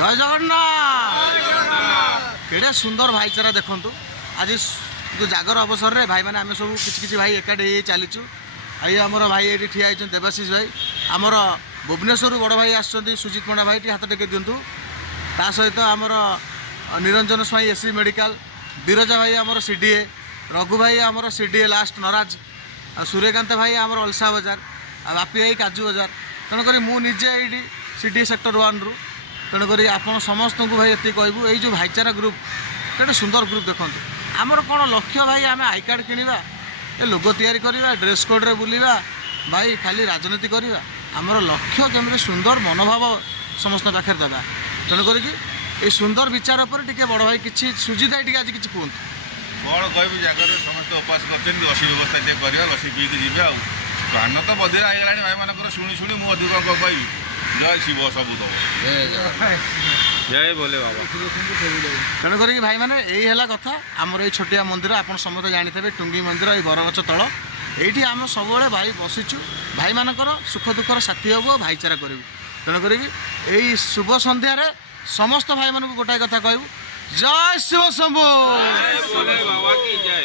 জয় জগন্নাথ। কেড়ে সুন্দর ভাইচারা দেখুন আজ জাগর অবসরের ভাই মানে আমি সব কিছু কিছু ভাই একাঠি হয়ে চালিছু। এই আমার ভাই এটি ঠিয়া হয়েছেন দেবাশিষ ভাই, আমার ভুবনেশ্বর বড় ভাই আসছেন সুজিত পণ্ডা ভাই, টি হাত টেকে দিন্তু। তা সহিত আমার নিরঞ্জন স্বাଇଁ এসি মেডিকাল, বিরজা ভাই আমার সিডিএ, রঘু ভাই আমার সিডিএ লাস্ট নরাজ, सूर्यकांत भाई आम अलसा बजार, बापी भाई काजू बजार। तेणुक मुझे ये सीडी सेक्टर 1 रु तेणुक आप समस्त को भाई ये कहूँ ये जो भाईचारा ग्रुप केटे सुंदर ग्रुप देखो आमर कौन लक्ष्य भाई आम आई कार्ड किणवा, ये लोगो तैयारी करवा, ड्रेस कोड रे बुलवा भाई, खाली राजनीति करवा। आमर लक्ष्य केमी सुंदर मनोभाव समस्त पाखे देवा। तेणुक ये सुंदर विचार पर टी बड़ भाई किसी सुजित भाई आज किसी कहूँ कौन कह जगह समस्त उपास कर लसी व्यवस्था करवा, लसी पीक जी कान तो बधिर आईगला भाई मान शुणी शुणी मुझे अधिक कह जय शिव सब दब जय बोले बाबा। तेणुक भाई मैंने यही है कथा आमर ये छोटिया मंदिर आप समस्त जानी थे टुंगी मंदिर ये बरगछ तल ये आम सब भाई बसीचु भाई मानकर सुख दुखर साथी हबू भाईचारा करूँ। तेणुक यही शुभ सन्धार समस्त भाई मानक गोटाए कथा कहूँ जय शिव शंभु। बाबा की जय।